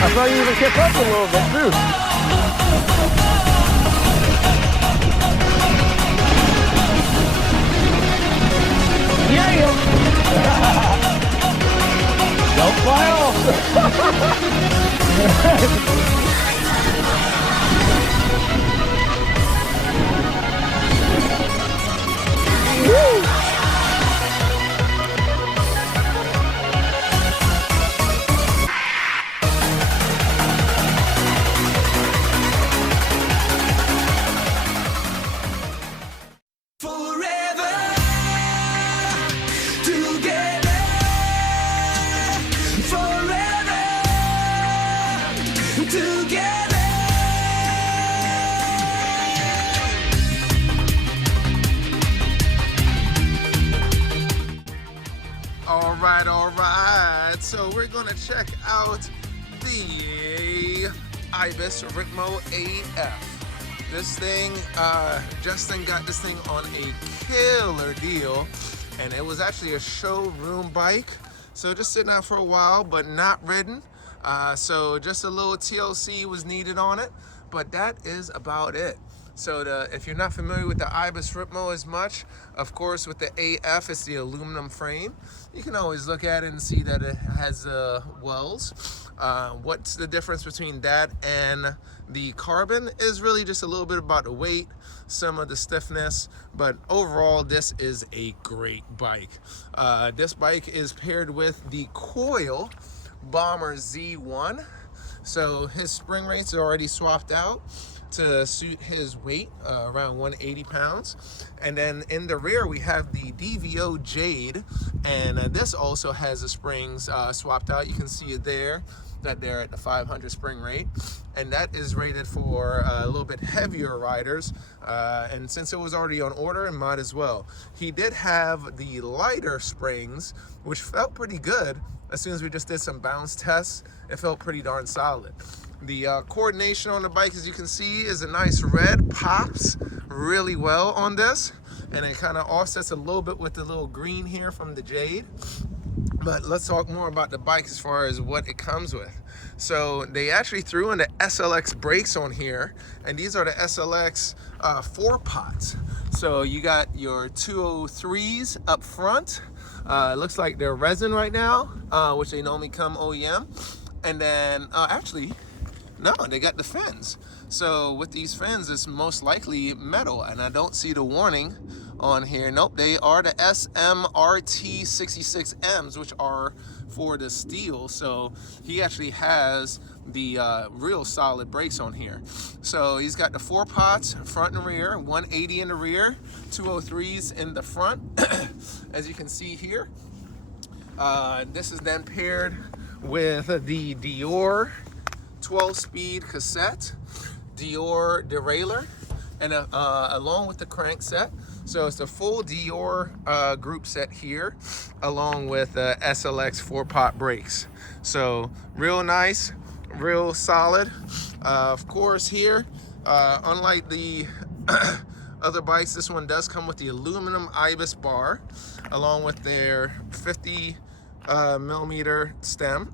I saw you even kept up a little bit too. Yeah! Don't fly off! Woo! All right, so we're gonna check out the Ibis Ripmo AF. This thing, Justin got this thing on a killer deal, and it was actually a showroom bike. So just sitting out for a while, but not ridden. So just a little TLC was needed on it, but that is about it. So if you're not familiar with the Ibis Ripmo as much, of course with the AF, it's the aluminum frame. You can always look at it and see that it has wells. What's the difference between that and the carbon is really just a little bit about the weight, some of the stiffness, but overall this is a great bike. This bike is paired with the Coil Bomber Z1. So his spring rates are already swapped out to suit his weight, around 180 pounds. And then in the rear we have the DVO Jade, and this also has the springs swapped out. You can see it there, that they're at the 500 spring rate, and that is rated for a little bit heavier riders, and since it was already on order, it might as well. He did have the lighter springs, which felt pretty good. As soon as we just did some bounce tests, it felt pretty darn solid. The coordination on the bike, as you can see, is a nice red, pops really well on this, and it kind of offsets a little bit with the little green here from the Jade. But let's talk more about the bike as far as what it comes with. So they actually threw in the SLX brakes on here, and these are the SLX 4-pots. So you got your 203s up front. It looks like they're resin right now, which they normally come OEM. And then actually, no, they got the fins. So with these fins, it's most likely metal, and I don't see the warning on here. Nope, they are the SMRT66Ms, which are for the steel. So he actually has the real solid brakes on here. So he's got the 4 pots front and rear, 180 in the rear, 203s in the front, as you can see here. This is then paired with the Dior 12-speed cassette, Dior derailleur, and along with the crank set. So it's a full Dior group set here, along with SLX 4-pot brakes. So real nice, real solid. Of course here, unlike the other bikes, this one does come with the aluminum Ibis bar, along with their 50 millimeter stem.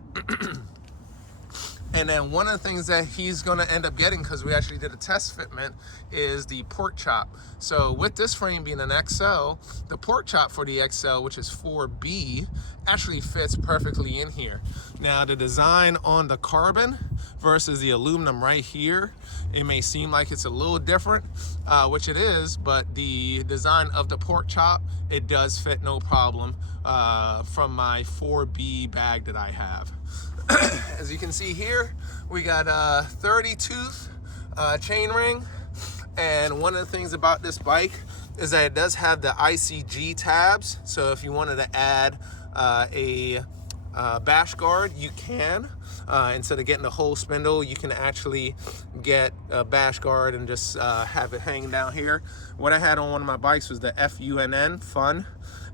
And then one of the things that he's going to end up getting, because we actually did a test fitment, is the port chop. So with this frame being an XL, the port chop for the XL, which is 4B, actually fits perfectly in here. Now the design on the carbon versus the aluminum right here, it may seem like it's a little different, which it is, but the design of the port chop, it does fit no problem from my 4B bag that I have. As you can see here, we got a 30 tooth chain ring, and one of the things about this bike is that it does have the ICG tabs. So if you wanted to add a bash guard, you can. Instead of getting the whole spindle, you can actually get a bash guard and just have it hanging down here. What I had on one of my bikes was the FUNN,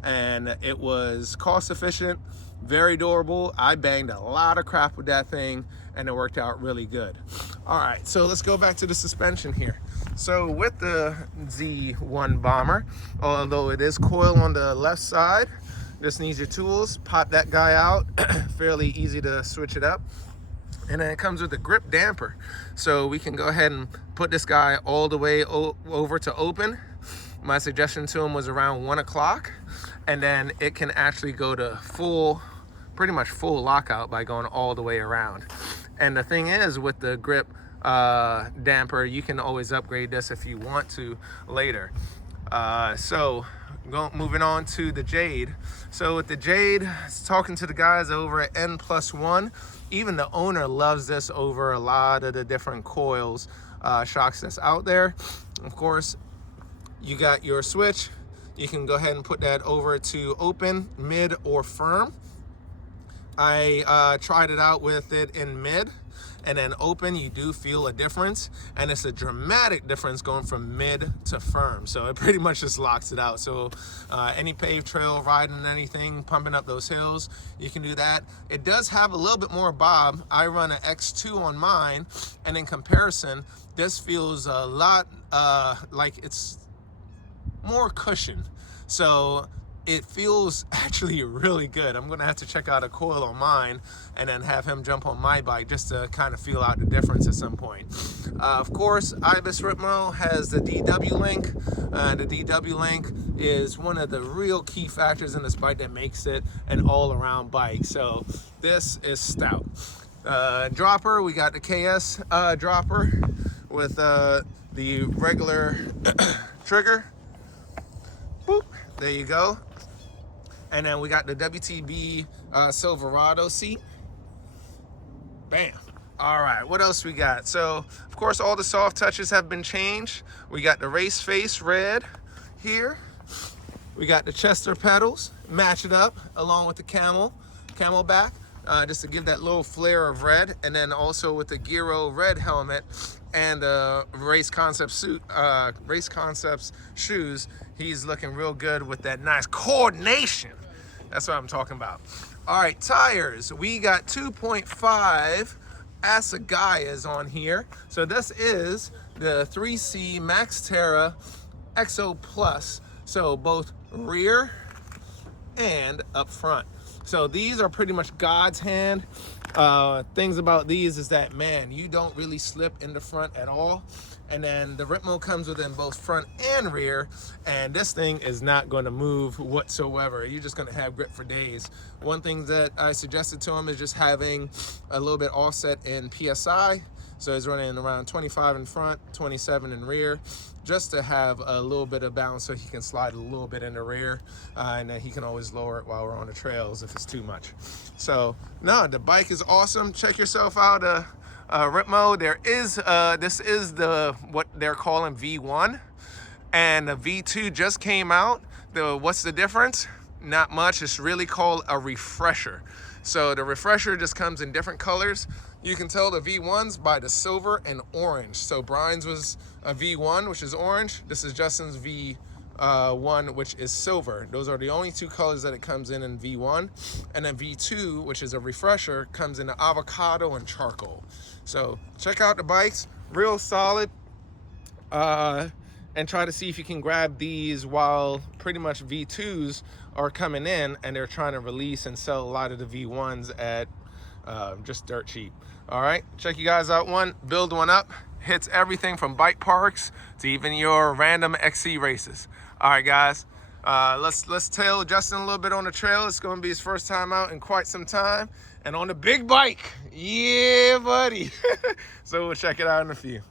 and it was cost efficient, very durable. I banged a lot of crap with that thing, and it worked out really good. All right, so let's go back to the suspension here. So with the Z1 Bomber, although it is coil on the left side, just needs your tools, pop that guy out, fairly easy to switch it up. And then it comes with a grip damper. So we can go ahead and put this guy all the way over to open. My suggestion to him was around 1 o'clock. And then it can actually go to full, pretty much full lockout by going all the way around. And the thing is, with the grip damper, you can always upgrade this if you want to later. Moving on to the Jade. So with the Jade, talking to the guys over at N+1, even the owner loves this over a lot of the different coils, shocks that's out there. Of course, you got your switch. You can go ahead and put that over to open, mid, or firm. I tried it out with it in mid, and then open, you do feel a difference, and it's a dramatic difference going from mid to firm. So it pretty much just locks it out. So any paved trail, riding anything, pumping up those hills, you can do that. It does have a little bit more bob. I run an X2 on mine, and in comparison, this feels a lot like it's more cushion. So it feels actually really good. I'm gonna have to check out a coil on mine and then have him jump on my bike just to kind of feel out the difference at some point. Of course, Ibis Ripmo has the DW link. The DW link is one of the real key factors in this bike that makes it an all-around bike. So this is stout. Dropper, we got the KS dropper with the regular trigger. Boop, there you go. And then we got the WTB Silverado seat. Bam. All right, what else we got? So, of course, all the soft touches have been changed. We got the race face red here. We got the Chester pedals, match it up along with the camelback, just to give that little flare of red. And then also with the Giro red helmet and the Race Concepts shoes, he's looking real good with that nice coordination. That's what I'm talking about. All right, tires. We got 2.5 Asagayas on here. So this is the 3C Max Terra Exo Plus. So both rear and up front. So these are pretty much God's hand. Things about these is that, man, you don't really slip in the front at all. And then the Ripmo comes within both front and rear, and this thing is not going to move whatsoever. You're just going to have grip for days. One thing that I suggested to him is just having a little bit offset in PSI. So he's running around 25 in front, 27 in rear, just to have a little bit of balance so he can slide a little bit in the rear, and then he can always lower it while we're on the trails if it's too much. So no, the bike is awesome. Check yourself out. Ripmo, this is the what they're calling V1, and the V2 just came out. What's the difference? Not much. It's really called a refresher. So the refresher just comes in different colors. You can tell the V1s by the silver and orange. So Brian's was a V1, which is orange. This is Justin's V1, which is silver. Those are the only two colors that it comes in V1. And then V2, which is a refresher, comes in the avocado and charcoal. So check out the bikes, real solid. And try to see if you can grab these while pretty much V2s are coming in and they're trying to release and sell a lot of the V1s at just dirt cheap. All right, check you guys out. Build one up, hits everything from bike parks to even your random XC races. All right, guys, let's tail Justin a little bit on the trail. It's going to be his first time out in quite some time, and on the big bike. Yeah, buddy. So we'll check it out in a few.